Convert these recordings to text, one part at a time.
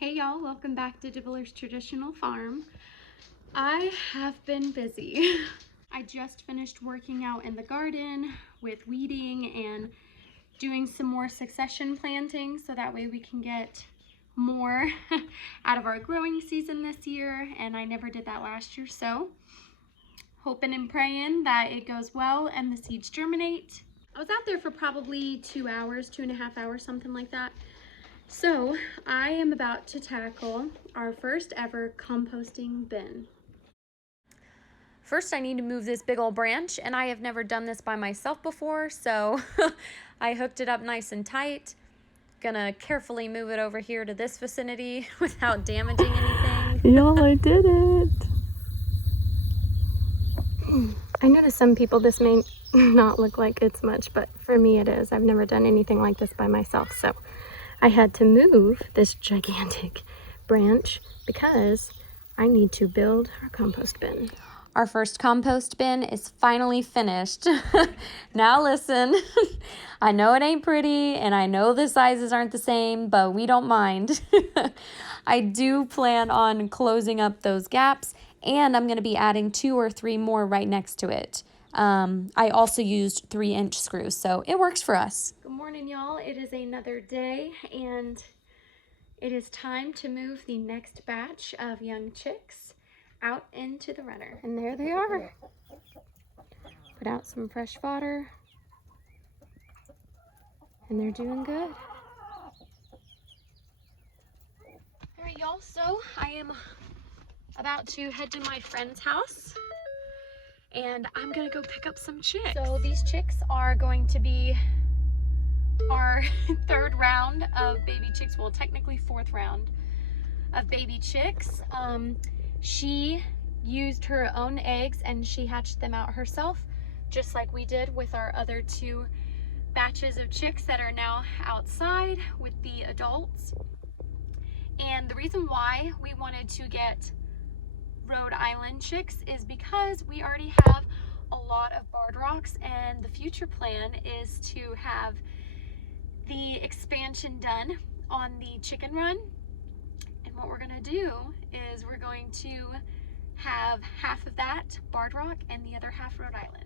Hey y'all, welcome back to Dibbler's Traditional Farm. I have been busy. I just finished working out in the garden with weeding and doing some more succession planting so that way we can get more out of our growing season this year, and I never did that last year, so hoping and praying that it goes well and the seeds germinate. I was out there for probably 2 hours, 2.5 hours, something like that. So I am about to tackle our first ever composting bin. First, I need to move this big old branch, and I have never done this by myself before, so I hooked it up nice and tight. Gonna carefully move it over here to this vicinity without damaging anything. Y'all, I did it. I know to some people this may not look like it's much, but for me it is. I've never done anything like this by myself, so I had to move this gigantic branch because I need to build our compost bin. Our first compost bin is finally finished. Now listen, I know it ain't pretty and I know the sizes aren't the same, but we don't mind. I do plan on closing up those gaps, and I'm going to be adding 2 or 3 more right next to it. I also used 3-inch screws, so it works for us. Good morning, y'all. It is another day, and it is time to move the next batch of young chicks out into the runner. And there they are. Put out some fresh fodder, and they're doing good. All right, y'all, so I am about to head to my friend's house, and I'm gonna go pick up some chicks. So these chicks are going to be our third round of baby chicks. Well, technically 4th round of baby chicks. She used her own eggs and she hatched them out herself, just like we did with our other 2 batches of chicks that are now outside with the adults. And the reason why we wanted to get Rhode Island chicks is because we already have a lot of barred rocks, and the future plan is to have the expansion done on the chicken run. And what we're gonna do is we're going to have half of that barred rock and the other half Rhode Islands.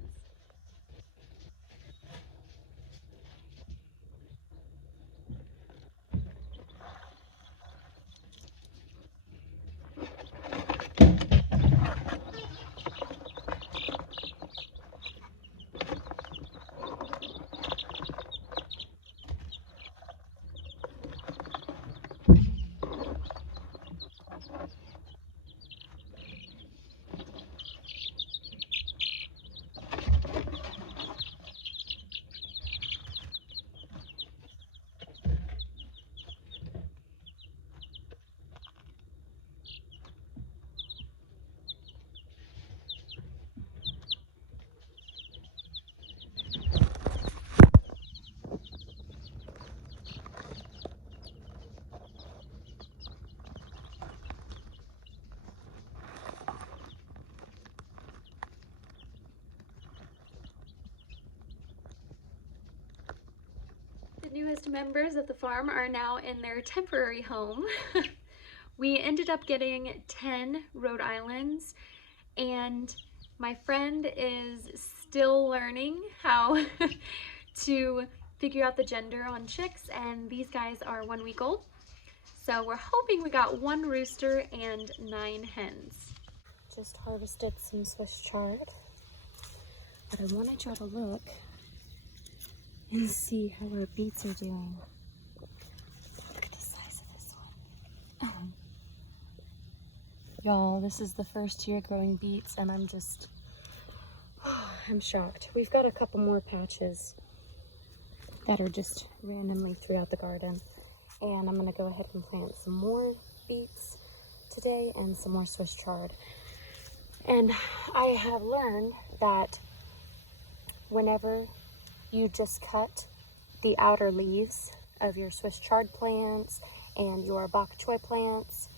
The newest members of the farm are now in their temporary home. We ended up getting 10 Rhode Islands, and my friend is still learning how to figure out the gender on chicks, and these guys are 1 week old. So we're hoping we got 1 rooster and 9 hens. Just harvested some Swiss chard, but I wanted y'all to look and see how our beets are doing. Look at the size of this one. Y'all, this is the first year growing beets, and I'm shocked. We've got a couple more patches that are just randomly throughout the garden, and I'm gonna go ahead and plant some more beets today and some more Swiss chard. And I have learned that whenever you just cut the outer leaves of your Swiss chard plants and your bok choy plants,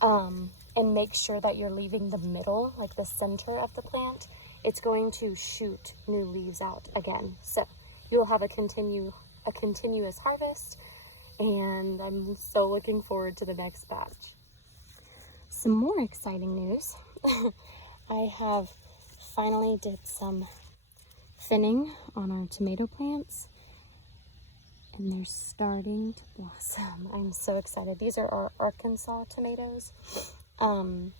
and make sure that you're leaving the middle, like the center of the plant, it's going to shoot new leaves out again. So you'll have a continuous harvest, and I'm so looking forward to the next batch. Some more exciting news. I have finally did some thinning on our tomato plants, and they're starting to blossom. I'm so excited. These are our Arkansas tomatoes. And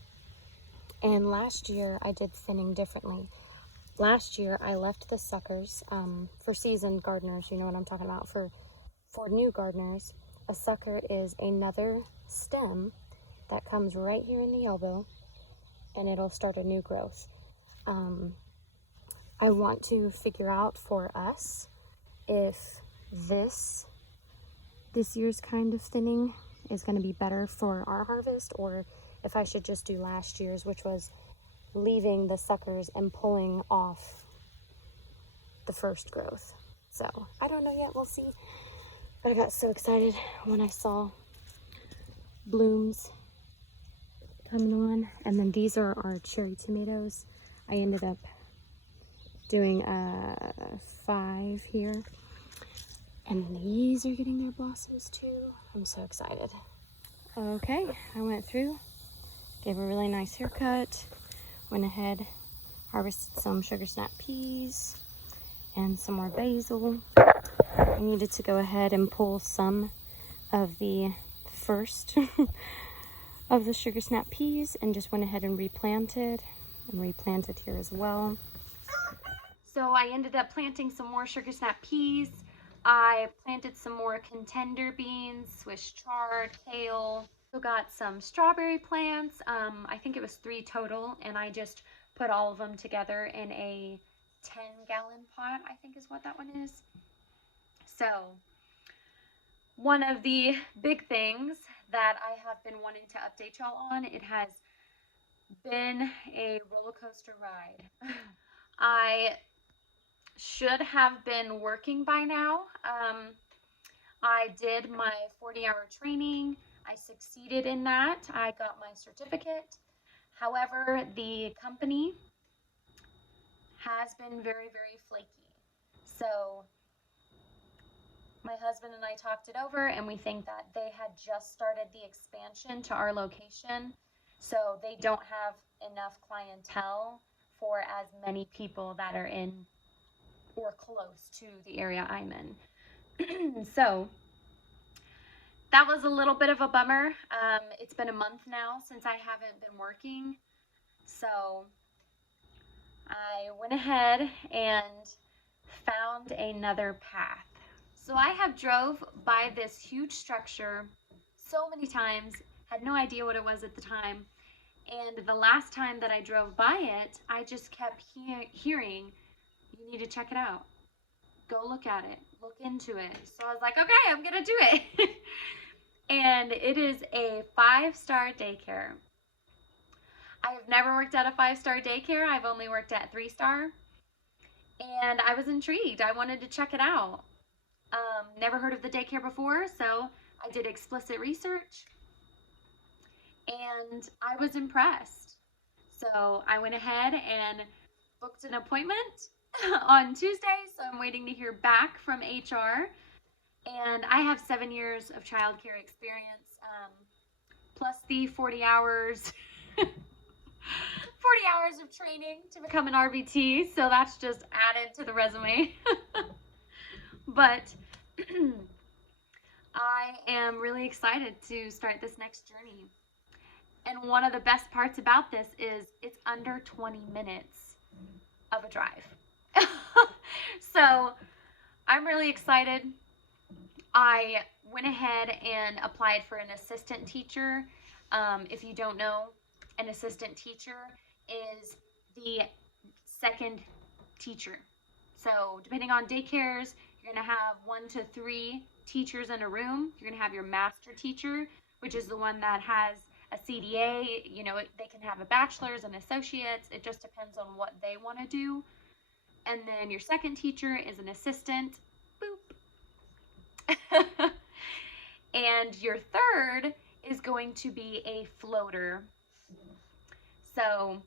last year I did thinning differently. Last year I left the suckers, for seasoned gardeners, you know what I'm talking about. For new gardeners, a sucker is another stem that comes right here in the elbow, and it'll start a new growth. I want to figure out for us if this year's kind of thinning is going to be better for our harvest, or if I should just do last year's, which was leaving the suckers and pulling off the first growth. So I don't know yet, we'll see. But I got so excited when I saw blooms coming on. And then these are our cherry tomatoes. I ended up doing 5 here. And then these are getting their blossoms too. I'm so excited. Okay, I went through, gave a really nice haircut, went ahead, harvested some sugar snap peas and some more basil. I needed to go ahead and pull some of the first of the sugar snap peas and just went ahead and replanted here as well. So I ended up planting some more sugar snap peas. I planted some more contender beans, Swiss chard, kale. So got some strawberry plants. I think it was 3 total, and I just put all of them together in a 10-gallon pot, I think is what that one is. So one of the big things that I have been wanting to update y'all on, it has been a roller coaster ride. I should have been working by now. I did my 40-hour training. I succeeded in that. I got my certificate. However, the company has been very, very flaky. So my husband and I talked it over, and we think that they had just started the expansion to our location. So they don't have enough clientele for as many people that are in or close to the area I'm in. So that was a little bit of a bummer. It's been a month now since I haven't been working. So I went ahead and found another path. So I have drove by this huge structure so many times, had no idea what it was at the time. And the last time that I drove by it, I just kept hearing, you need to check it out. Go look at it, look into it. So I was like, okay, I'm gonna do it. And it is a 5-star daycare. I have never worked at a 5-star daycare. I've only worked at 3-star. And I was intrigued. I wanted to check it out. Never heard of the daycare before, so I did explicit research. And I was impressed. So I went ahead and booked an appointment on Tuesday. So I'm waiting to hear back from HR. And I have 7 years of childcare experience, plus the 40 hours, 40 hours of training to become an RBT. So that's just added to the resume. But I am really excited to start this next journey. And one of the best parts about this is it's under 20 minutes of a drive. So I'm really excited. I went ahead and applied for an assistant teacher. If you don't know, an assistant teacher is the second teacher. So depending on daycares, you're going to have 1 to 3 teachers in a room. You're going to have your master teacher, which is the one that has a CDA. You know, they can have a bachelor's and associates. It just depends on what they want to do. And then your second teacher is an assistant. Boop. And your third is going to be a floater. So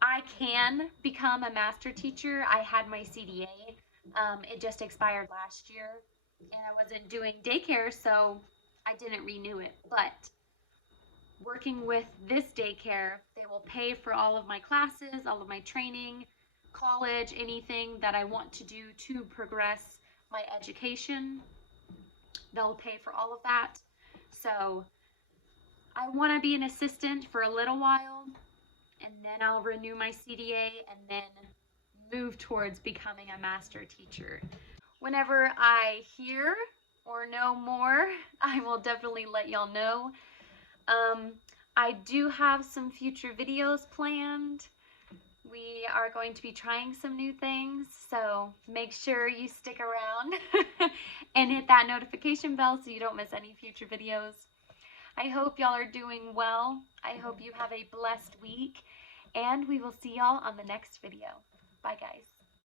I can become a master teacher. I had my CDA. It just expired last year. and I wasn't doing daycare, so I didn't renew it. But working with this daycare, they will pay for all of my classes, all of my training, college, anything that I want to do to progress my education. They'll pay for all of that. So I want to be an assistant for a little while, and then I'll renew my CDA and then move towards becoming a master teacher. Whenever I hear or know more, I will definitely let y'all know. I do have some future videos planned. We are going to be trying some new things, so make sure you stick around and hit that notification bell so you don't miss any future videos. I hope y'all are doing well. I hope you have a blessed week, and we will see y'all on the next video. Bye, guys.